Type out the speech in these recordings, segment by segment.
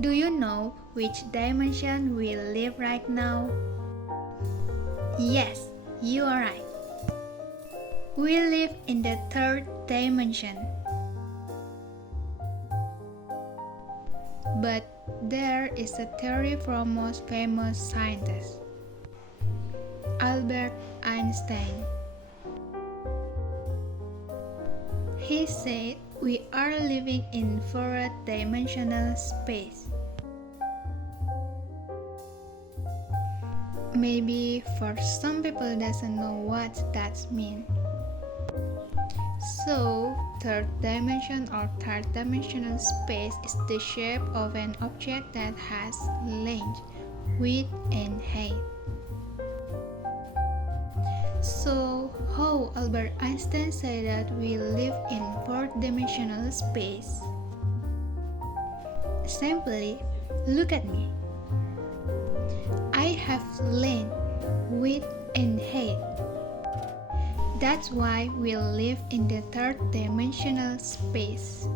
Do you know which dimension we live right now? Yes, you are right. We live in the third dimension. But there is a theory from most famous scientist, Albert Einstein. He said we are living in fourth dimensional space. Maybe for some people doesn't know what that means. So, third dimension or third dimensional space is the shape of an object that has length, width, and height. So, how Albert Einstein said that we live in fourth dimensional space? Simply, look at me. I have length, width, and height. That's why we live in the third dimensional space.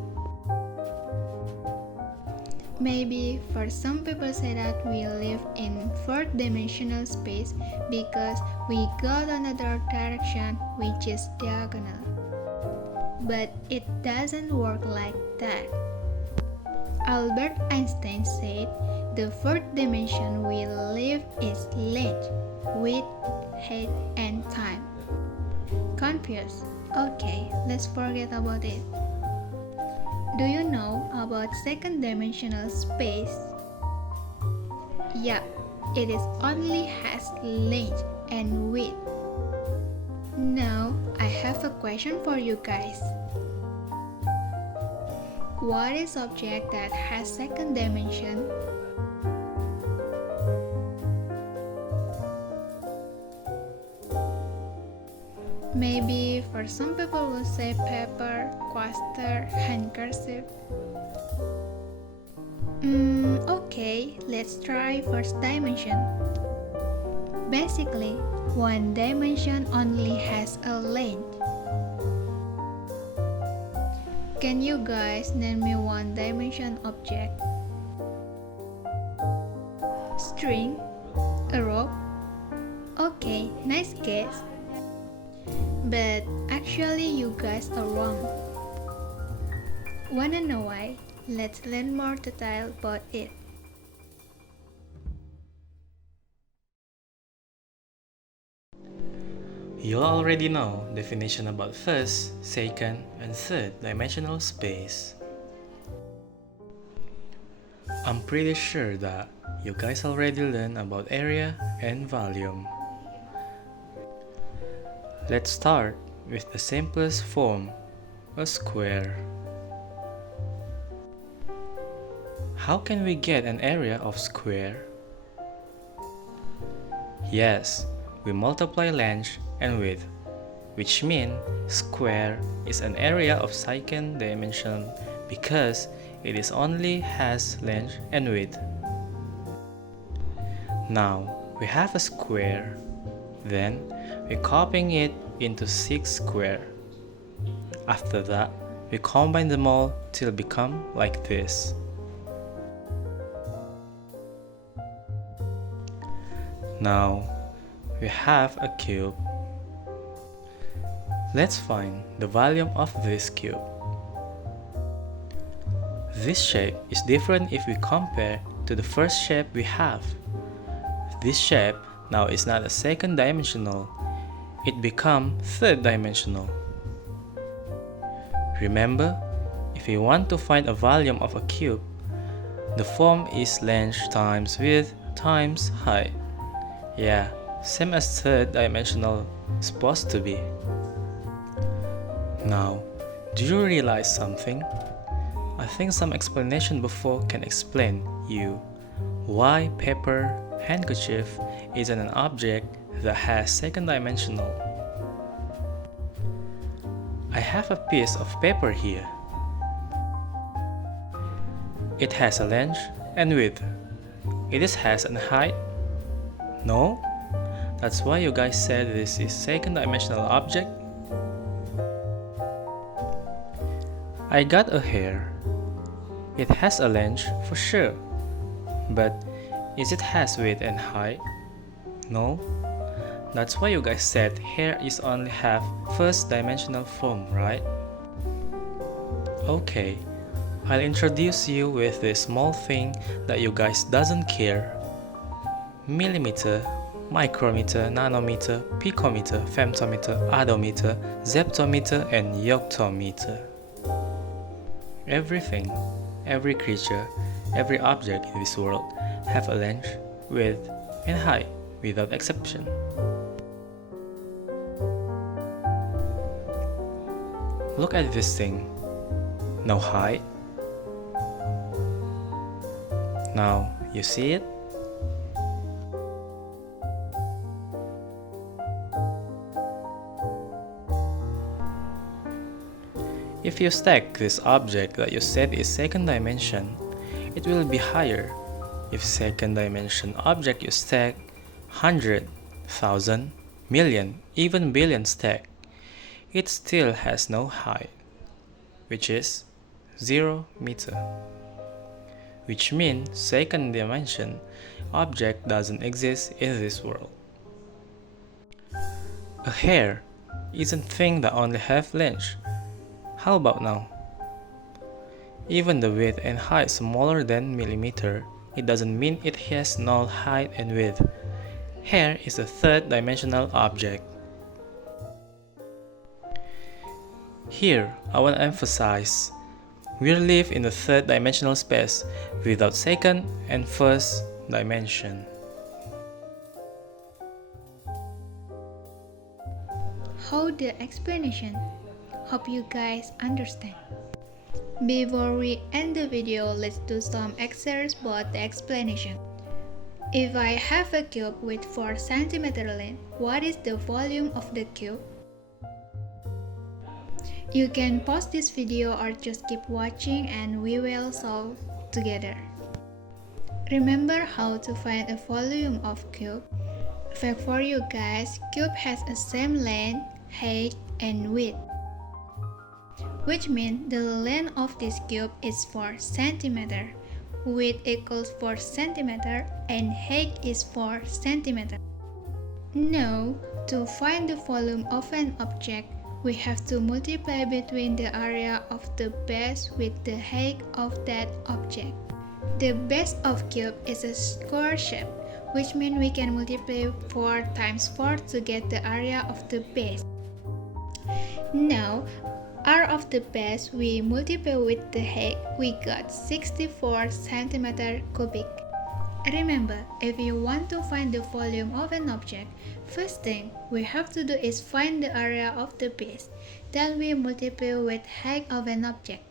Maybe for some people say that we live in fourth dimensional space because we got another direction which is diagonal. But it doesn't work like that. Albert Einstein said the fourth dimension we live is length, width, height, and time. Confused? Okay, let's forget about it. Do you know about second dimensional space? Yeah, it is only has length and width. Now, I have a question for you guys. What is object that has second dimension? Maybe for some people will say paper, coaster, handkerchief. Okay, let's try first dimension. Basically, one dimension only has a length. Can you guys name me one dimension object? String? A rope? Okay, nice guess. But actually you guys are wrong. Wanna know why? Let's learn more detail about it. You already know definition about first, second, and third dimensional space. I'm pretty sure that you guys already learned about area and volume. Let's start with the simplest form, a square. How can we get an area of square? Yes, we multiply length and width, which means square is an area of second dimension because it is only has length and width. Now we have a square, then we're copying it into 6 square. After that, we combine them all till become like this. Now we have a cube. Let's find the volume of this cube. This shape is different if we compare to the first shape we have. This shape now is not a second dimensional, it becomes third dimensional. Remember, if we want to find a volume of a cube, the form is length times width times height. Yeah, same as third dimensional is supposed to be. Now, do you realize something? I think some explanation before can explain you why paper handkerchief isn't an object that has second dimensional. I have a piece of paper here. It has a length and width. It has a height. No? That's why you guys said this is second dimensional object? I got a hair. It has a length for sure. But is it has width and height? No? That's why you guys said hair is only have first dimensional form, right? Okay, I'll introduce you with this small thing that you guys doesn't care. Millimeter, micrometer, nanometer, picometer, femtometer, odometer, zeptometer, and yoctometer. Everything, every creature, every object in this world have a length, width, and height without exception. Look at this thing. No height. Now, you see it? If you stack this object that you said is second dimension, it will be higher. If second dimension object you stack 100, 1,000, million, even billion stack, it still has no height, which is 0 meter. Which means second dimension object doesn't exist in this world. A hair isn't thing that only have length. How about now? Even the width and height smaller than millimeter, it doesn't mean it has no height and width. Hair is a third dimensional object. Here, I want to emphasize, we live in the third dimensional space without second and first dimension. How the explanation? Hope you guys understand. Before we end the video, let's do some exercise about the explanation. If I have a cube with 4 cm length, what is the volume of the cube? You can pause this video or just keep watching and we will solve together. Remember how to find a volume of cube? Fact for you guys, cube has the same length, height, and width. Which means the length of this cube is 4 cm, width equals 4 cm, and height is 4 cm. Now, to find the volume of an object, we have to multiply between the area of the base with the height of that object. The base of cube is a square shape, which means we can multiply 4 times 4 to get the area of the base. Now, area of the base we multiply with the height, we got 64 cm cubic. Remember, if you want to find the volume of an object, first thing we have to do is find the area of the base. Then we multiply with height of an object.